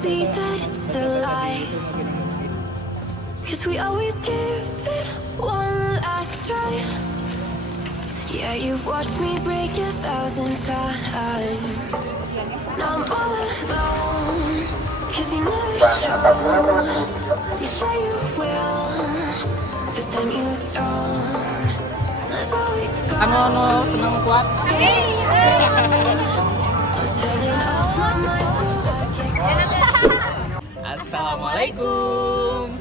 see that it's a lie. 'Cause we always give it one last try. Yeah, you've watched me break 1,000 times. Now I'm all alone. 'Cause you never show. You say you will, but then you don't. That's all we got. Ano, senang kuat. I'm turning off my mind so I can. Assalamualaikum.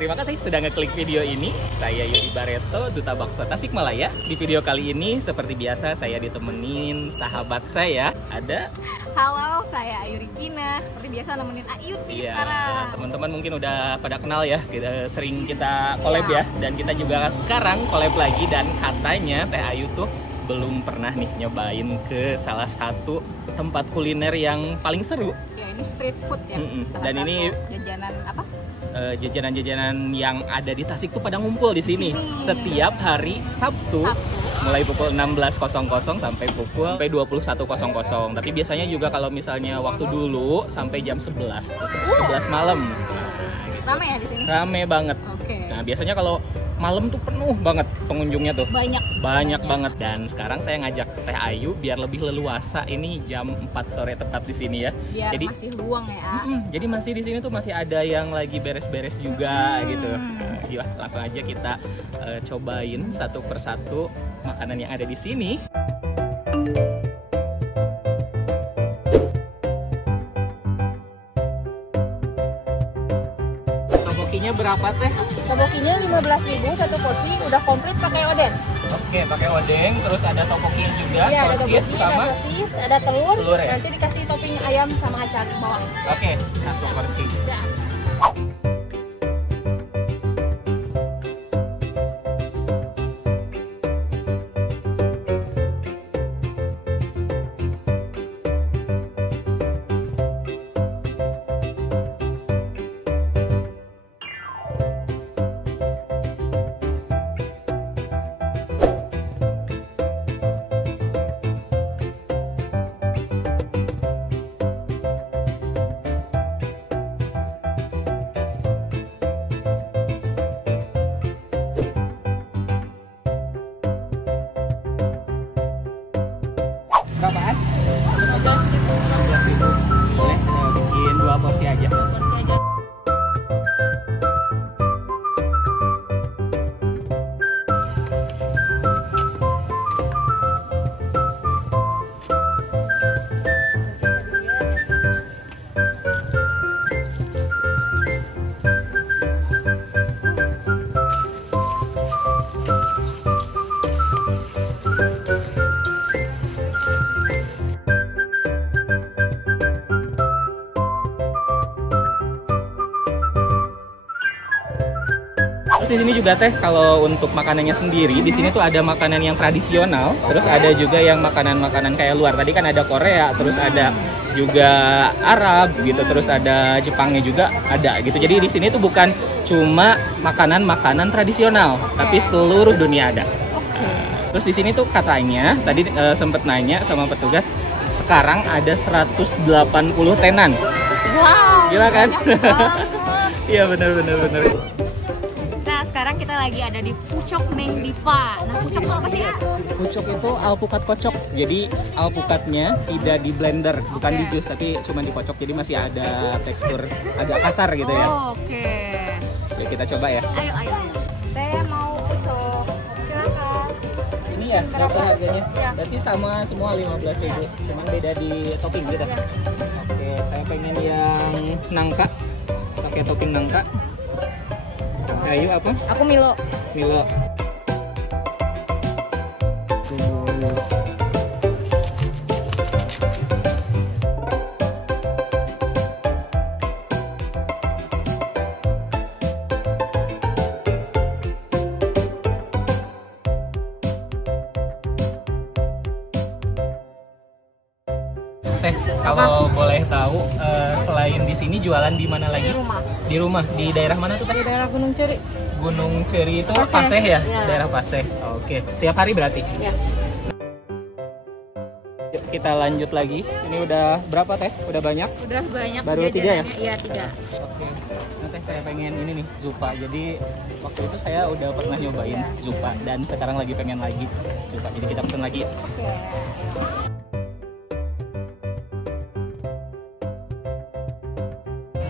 Terima kasih sudah ngeklik video ini. Saya Yudi Barreto, Duta Bakso Tasikmalaya. Di video kali ini seperti biasa saya ditemenin sahabat saya. Ada. Halo, saya Ayu Rikina. Seperti biasa nemenin Ayu nih sekarang. Teman-teman mungkin udah pada kenal ya. Sering kita collab ya. Dan kita juga sekarang collab lagi. Dan katanya Teh Ayu tuh belum pernah nih nyobain ke salah satu tempat kuliner yang paling seru. Ya, ini street food ya. Dan ini jajanan apa? Jajanan-jajanan yang ada di Tasik tuh pada ngumpul di sini setiap hari Sabtu, mulai pukul 16.00 sampai pukul 21.00. Tapi biasanya juga kalau misalnya waktu dulu sampai jam 11 malam. Rame ya di sini? Rame banget. Nah, biasanya kalau malam tuh penuh banget pengunjungnya tuh. Banyak banget. Dan sekarang saya ngajak Teh Ayu biar lebih leluasa. Ini jam 4 sore tepat di sini ya. Biar jadi masih luang ya. Jadi masih di sini tuh masih ada yang lagi beres-beres juga gitu. Nah, langsung aja kita cobain satu persatu makanan yang ada di sini. Topokinya berapa Teh? Topokinya 15.000 satu porsi, udah komplit pakai oden. Oke, pakai odeng, terus ada topokinya juga, Iya, ada sosis topoki, sama ada sosis, ada telur ya? Nanti dikasih topping ayam sama acar bawang. Oke, satu porsi. Ya. Berapaan? 15.000. Boleh, bikin 2 porsi aja. 2 porsi aja. Terus di sini juga Teh, kalau untuk makanannya sendiri, di sini tuh ada makanan yang tradisional, terus ada juga yang makanan-makanan kayak luar. Tadi kan ada Korea, terus ada juga Arab gitu, terus ada Jepangnya juga ada gitu. Jadi di sini tuh bukan cuma makanan-makanan tradisional, tapi seluruh dunia ada. Terus di sini tuh katanya, tadi sempet nanya sama petugas, sekarang ada 180 tenan. Wow. Gila kan? Iya bener. Nah, sekarang kita lagi ada di Pucok Neng Diva. Nah, pucok itu apa sih, Kak? Pucok itu alpukat kocok. Jadi alpukatnya tidak di blender, bukan di jus, tapi cuma dikocok. Jadi masih ada tekstur agak kasar gitu ya. Oke. Oke, kita coba ya. Ayo. Saya mau pucok. Silakan. Ini ya, berapa harganya? Ya. Berarti sama semua 15.000, cuman beda di topping gitu. Ya. Oke, saya pengen yang nangka, pakai topping nangka. Ayu apa? Aku Milo. Milo. Teh, kalau boleh tahu, selain di sini jualan di mana lagi? Di rumah. Di rumah, di daerah mana tuh tadi? Di daerah Gunung Ceri. Gunung Ceri itu Paseh. Paseh ya? Ya. Daerah Paseh. Oke, setiap hari berarti? Ya. kita lanjut lagi. Ini udah berapa teh? Udah banyak? Udah banyak. Baru 3 ya? Iya 3. Oke. Nanti saya pengen ini nih, Zupa. Jadi waktu itu saya udah pernah nyobain Zupa dan sekarang lagi pengen lagi Zupa. Jadi kita pesen lagi. Oke.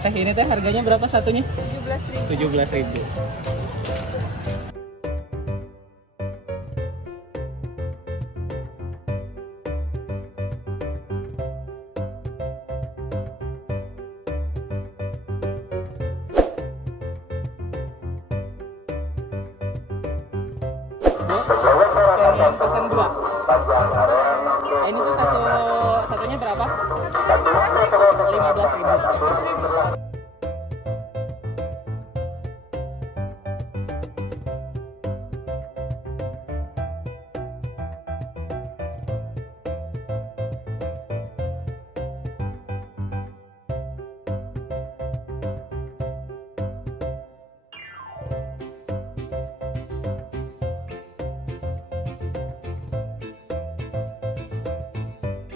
Teh ini teh harganya berapa satunya? 17.000. 17.000. Pengen pesan 2. Ini tuh satunya berapa? 15.000.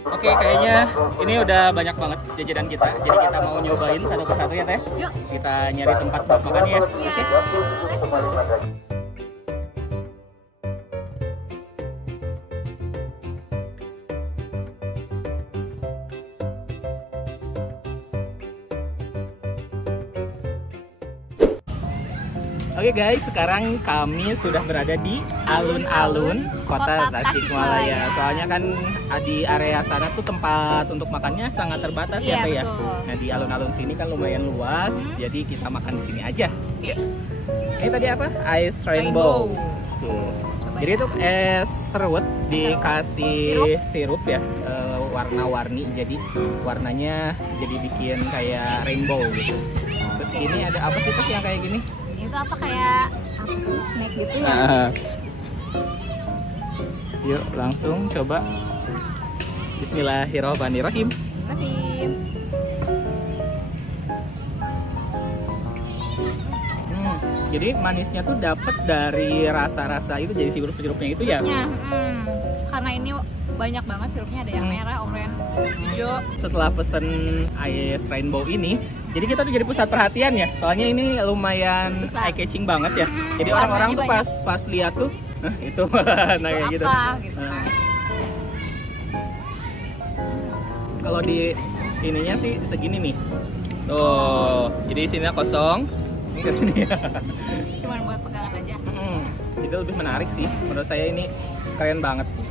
Oke, kayaknya ini udah banyak banget jajanan kita. Jadi kita mau nyobain satu persatu ya teh. Yuk. Kita nyari tempat buat makan ya. Oke. Oke guys, sekarang kami sudah berada di alun-alun Kota Tasikmalaya. Soalnya kan di area sana tuh tempat untuk makannya sangat terbatas ya Teh ya. Nah di alun-alun sini kan lumayan luas, jadi kita makan di sini aja. Yuk. Ini tadi apa? Ice Rainbow. Tuh. Jadi itu es serut dikasih sirup ya, warna-warni. Jadi warnanya jadi bikin kayak rainbow gitu. Terus ini ada apa sih tuh yang kayak gini? Itu apa kayak apa sih, snack gitu ya? Yuk langsung coba. Bismillahirrahmanirrahim. Jadi manisnya tuh dapet dari rasa-rasa itu, jadi sirup-sirupnya itu ya. Karena ini banyak banget sirupnya, ada yang merah, oranye, hijau. Setelah pesen Ice Rainbow ini, jadi kita tuh jadi pusat perhatian ya. Soalnya ini lumayan eye catching banget ya. Jadi orang-orang tuh pas lihat tuh, itu nah kayak gitu. Kalau di ininya sih segini nih. Tuh, jadi sininya kosong. Ini ke sini ya. Cuman buat pegangan aja. Itu lebih menarik sih. Menurut saya ini keren banget sih.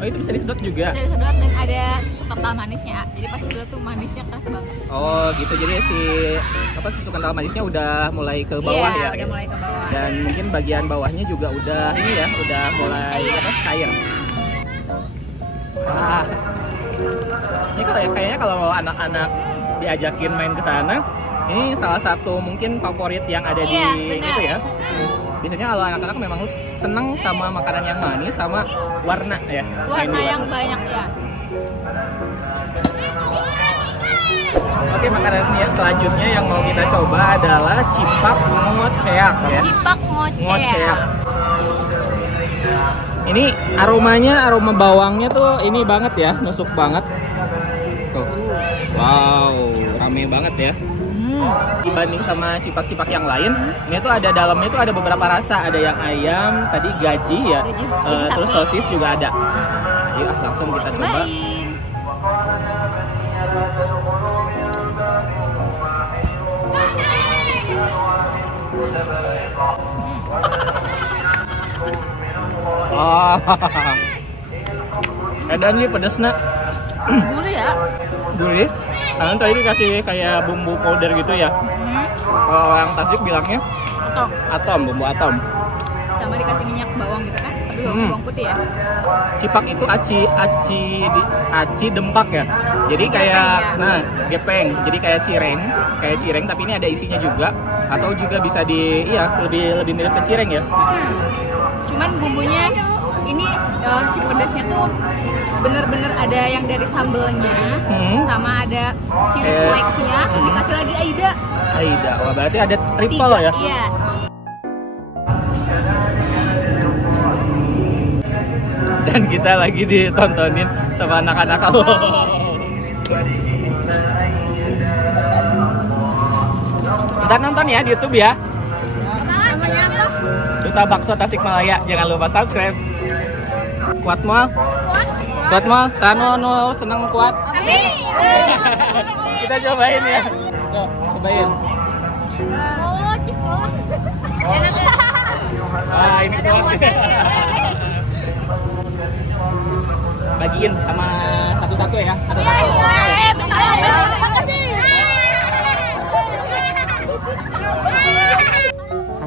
Oh itu bisa disedot juga? Bisa disedot dan ada susu kental manisnya. Jadi pas disedot tuh manisnya kerasa banget. Oh gitu, jadi susu kental manisnya udah mulai ke bawah ya? Udah mulai ke bawah. Dan mungkin bagian bawahnya juga udah ini ya, udah mulai cair. Ini kayaknya kalau anak-anak diajakin main ke sana, ini salah satu mungkin favorit yang ada di itu ya. Biasanya kalau anak-anak memang seneng sama makanan yang manis sama warna ya. Warna yang banyak ya. Oke, makanan yang selanjutnya yang mau kita coba adalah cipak ngoceak ya. Cipak ngoceak. Ini aroma bawangnya tuh ini banget ya, nusuk banget. Tuh. Wow, rame banget ya. Dibanding sama cipak-cipak yang lain, ini tuh ada dalamnya tuh ada beberapa rasa, ada yang ayam, tadi gaji ya, terus sosis juga ada. Yuk langsung kita coba. Edan nih pedesnya. Gurih ya? Gurih. Karena tadi dikasih kayak bumbu powder gitu ya. Kalau orang Tasik bilangnya atom, bumbu atom. Sama dikasih minyak bawang gitu kan? Tapi bawang putih ya. Cipak itu aci dempak ya. Jadi kayak gepeng. Jadi kayak cireng tapi ini ada isinya juga, atau juga bisa lebih mirip ke cireng ya. Cuman bumbunya ini si pedasnya tuh bener-bener ada yang dari sambelnya, sama ada chili flakes-nya, terus dikasih lagi Aida. Wah berarti ada triple ya? Iya. dan kita lagi ditontonin sama anak-anak. Kita nonton ya di YouTube ya. Namanya apa? Duta Bakso Tasikmalaya. Jangan lupa subscribe. Kuat mal. Kuat mal. Sanono senang kuat. Kita cobain ya. Tuh, cobain. Oh, ciko. Enak ya? Ah, ini Ada kuat. kuatnya. Bagiin sama satu-satu ya. Makasih.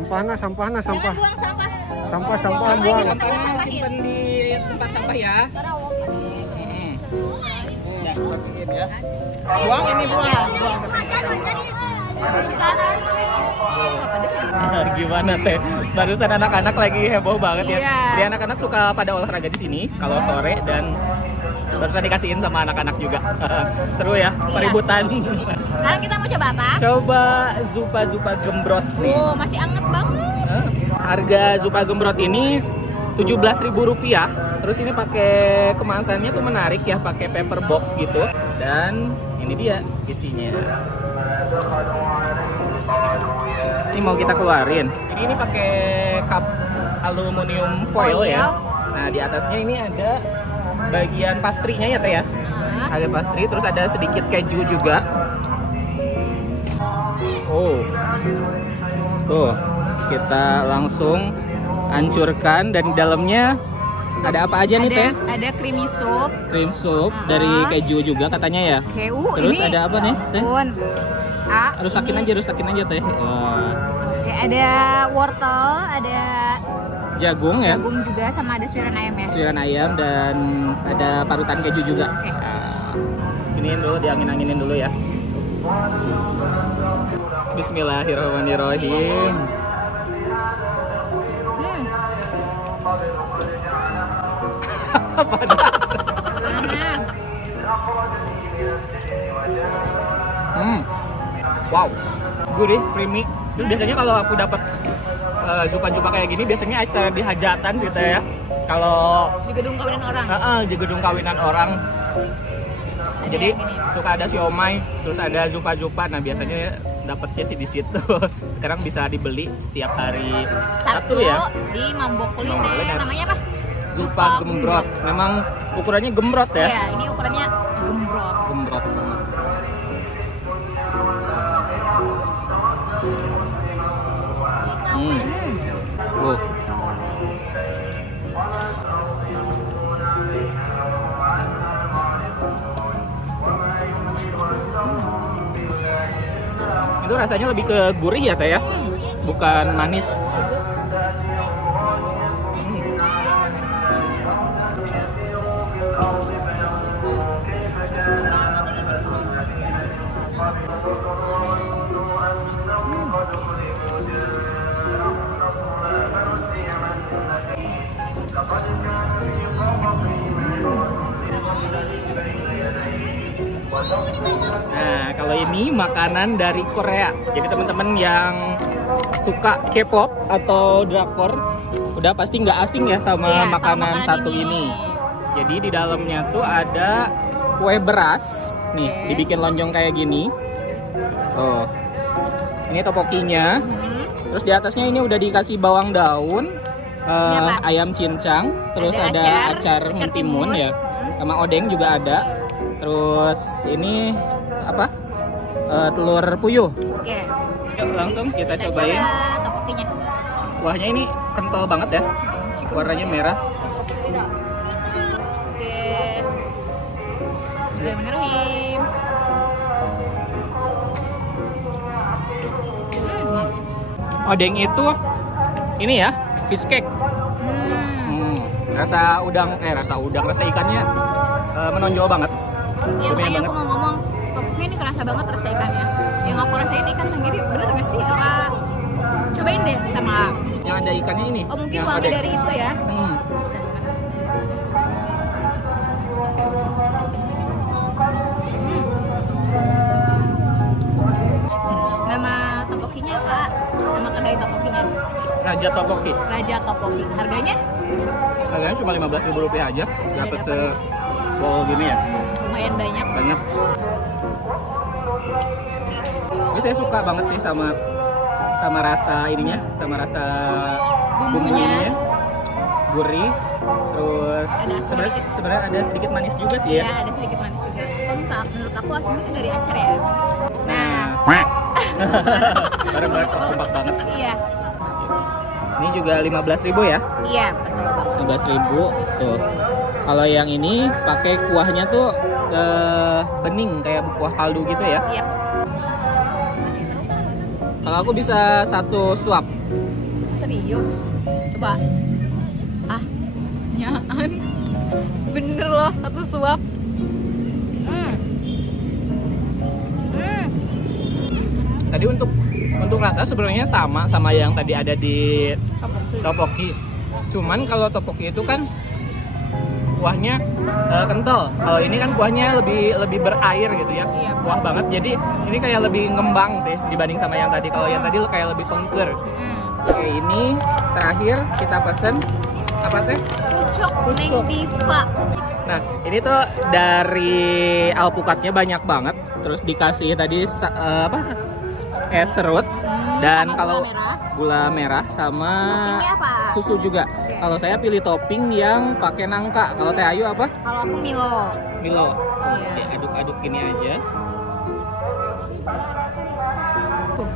Sampahnya, sampah. Buang sampah. Sampah buang. Simpen di tempat sampah ya. Ya, bagiin ya. Buang ini buang. Gimana teh? Barusan anak-anak lagi heboh banget ya. Iya. Dia anak-anak suka pada olahraga di sini kalau sore dan barusan dikasihin sama anak-anak juga. Seru ya, peributan. Sekarang kita mau coba apa? Coba zupa gembrot nih. Oh, masih anget banget. Harga zupa gembrot ini Rp17.000. Terus ini pakai kemasannya tuh menarik ya, pakai paper box gitu. Dan ini dia isinya. Ini mau kita keluarin. Jadi ini pakai cup aluminium foil ya. Nah, di atasnya ini ada bagian pastrinya ya Teh ya. Ada pastry, terus ada sedikit keju juga. Oh. Tuh, kita langsung hancurkan dan di dalamnya ada apa aja nih Teh? Ada creamy soup. Cream soup dari keju juga katanya ya. Terus ini ada apa nih Teh? Rusakin aja Teh. Wah. Oke, ada wortel, ada Jagung ya. jagung juga, sama ada suiran ayam ya. Suiran ayam dan ada parutan keju juga. Oke. Nah, iniin dulu, diangin-anginin dulu ya. Bismillahirrahmanirrahim. Panas. Wow, gurih, creamy. Itu biasanya kalau aku dapat zupa-zupa kayak gini biasanya acara di hajatan sih Teh ya. Kalau Di gedung kawinan orang. di gedung kawinan orang. Jadi suka ada siomay, terus ada zupa-zupa. Nah biasanya dapetnya sih di situ. Sekarang bisa dibeli setiap hari Sabtu ya. Di Mambok Kuliner. Namanya apa? Zupa gembrot. Memang ukurannya gembrot ya. Iya, ini ukurannya gembrot. Gembrot banget. Itu rasanya lebih ke gurih ya Teh ya, bukan manis. Nah, kalau ini makanan dari Korea. Jadi teman-teman yang suka K-pop atau drakor udah pasti nggak asing ya sama makanan satu ini. Jadi di dalamnya tuh ada kue beras. Nih, dibikin lonjong kayak gini. Oh. Ini topokinya. Terus di atasnya ini udah dikasih bawang daun, ayam cincang, terus ada acar mentimun ya. Sama odeng juga ada. Terus ini apa? Telur puyuh. Oke. Yuk langsung kita cobain. Topokinya. Kuahnya ini kental banget ya. Warnanya merah. Oke. Bismillahirrahmanirrahim. Odeng itu ini ya, fish cake. Rasa ikannya menonjol banget. Iya, makanya aku mau ngomong, topoki ini kerasa banget rasa ikannya. Yang aku rasain ikan sendiri, bener gak sih? Apa? Cobain deh sama. Yang ada ikannya ini. Oh, mungkin wangi dari itu ya. Nama topokinya apa? Nama kedai topokinya? Raja Topoki. Raja Topoki. Harganya? Harganya cuma Rp15.000 aja, dapat se-bowl gini ya. Lumayan banyak. Banyak. Ini saya suka banget sih sama rasa ininya, sama rasa bumbunya. Gurih, terus sebenarnya ada sedikit manis juga sih ya. Iya, ada sedikit manis juga. Kalau misalnya menurut aku asamnya itu dari acar ya. Nah, bareng-bareng kompak banget. iya. Ini juga 15.000 ya? Iya, betul banget. 15.000 tuh. Kalau yang ini pakai kuahnya tuh bening kayak kuah kaldu gitu ya. Iya. Kalau aku bisa 1 suap. Serius? Coba. Ah, nyaan. Bener loh, 1 suap. Tadi untuk rasa sebenarnya sama yang tadi ada di topoki. Cuman kalau topoki itu kan kuahnya kental. Kalau ini kan kuahnya lebih berair gitu ya. Iya. Kuah banget. Jadi ini kayak lebih ngembang sih dibanding sama yang tadi. Kalau yang tadi kayak lebih pengker. Oke, ini terakhir kita pesen apa teh? Pucuk Neng Diva. Nah, ini tuh dari alpukatnya banyak banget. Terus dikasih tadi es serut dan sama kalau gula gula merah sama Toppingnya apa? susu juga. Oke. Kalau saya pilih topping yang pakai nangka. Kalau Teh Ayu apa? Kalau aku Milo. Milo. Iya. Oke, aduk-aduk gini aja. Tuh.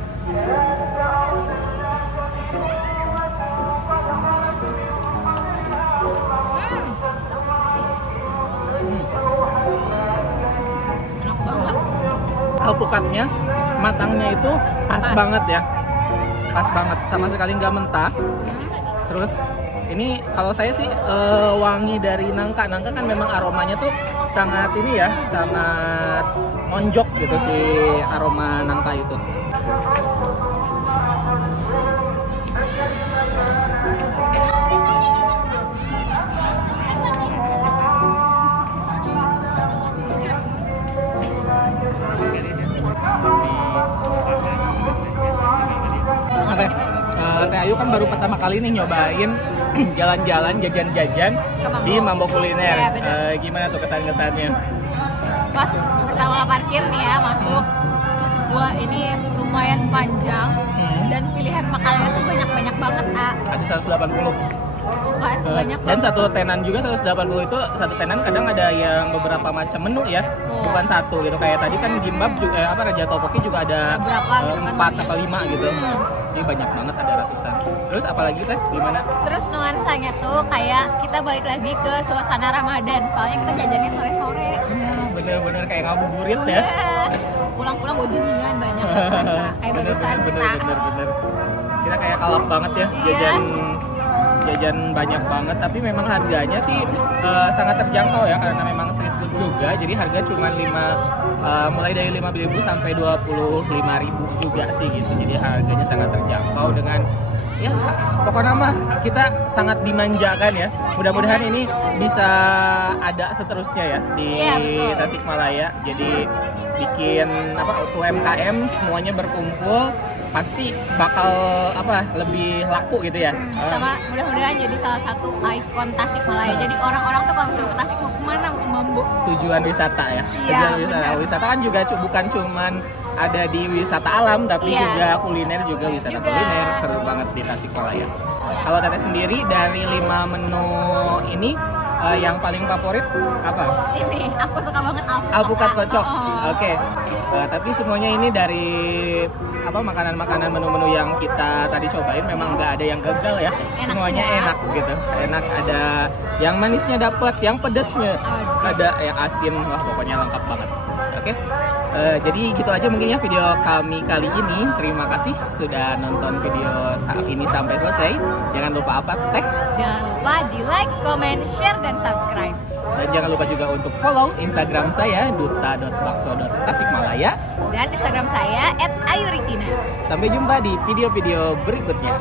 Enak banget. Alpukatnya matangnya itu pas banget ya. Pas banget, sama sekali nggak mentah. Terus ini kalau saya sih wangi dari nangka. Nangka kan memang aromanya tuh sangat ini ya, sangat monjok gitu si aroma nangka itu. Teh Ayu kan baru pertama kali nih nyobain jalan-jalan jajan-jajan di Mambo Kuliner. Iya, Gimana tuh kesan-kesannya? Pas pertama parkir nih ya masuk, wah ini lumayan panjang dan pilihan makanannya tuh banyak banget. Ada 180. Bukan, banyak Dan banget. satu tenan juga 180 itu satu tenan kadang ada yang beberapa macam menu ya, bukan satu gitu. Kayak tadi kan gimbap juga Raja Topoki juga ada Berapa gitu kan 4 atau 5 gitu. Ini banyak banget, ada ratusan. Terus apalagi teh gimana? Terus nuansanya tuh kayak kita balik lagi ke suasana Ramadan. Soalnya kita jajannya sore-sore. Bener-bener kayak ngabuburit ya. Pulang-pulang bojoningan banyak rasa. Kayak barusan kita. Bener. Kita kayak kalap banget ya, Iya. jajan banyak banget, tapi memang harganya sih sangat terjangkau ya, karena memang street food juga. Jadi harga cuma mulai dari 5.000 sampai 25.000 juga sih gitu. Jadi harganya sangat terjangkau dengan ya pokoknya mah kita sangat dimanjakan ya. Mudah-mudahan ini bisa ada seterusnya ya di Tasikmalaya. Jadi bikin UMKM semuanya berkumpul, pasti bakal lebih laku gitu ya. Sama mudah-mudahan jadi salah satu ikon Tasikmalaya. Jadi orang-orang tuh kalau misalnya ke Tasik mau kemana, mau ke Mambo. Tujuan wisata ya. Iya, Tujuan wisata. benar. Wisata kan juga bukan cuman ada di wisata alam, tapi Iya. juga kuliner juga wisata kuliner. Seru banget di Tasikmalaya. Kalau Teteh sendiri dari 5 menu ini yang paling favorit apa? Ini aku suka banget Alpukat kocok. Oh. Oke. Tapi semuanya ini dari makanan-makanan menu-menu yang kita tadi cobain memang nggak ada yang gagal ya. Enak Semuanya semua. enak gitu. Enak, ada yang manisnya dapat, yang pedasnya ada, yang asin. Wah, pokoknya lengkap banget. Oke. Jadi gitu aja mungkin ya video kami kali ini. Terima kasih sudah nonton video saat ini sampai selesai. Jangan lupa apa Teh? Jangan lupa di like, comment, share, dan subscribe. Dan jangan lupa juga untuk follow Instagram saya duta.bakso.tasikmalaya. Dan Instagram saya @ayuritina. Sampai jumpa di video-video berikutnya.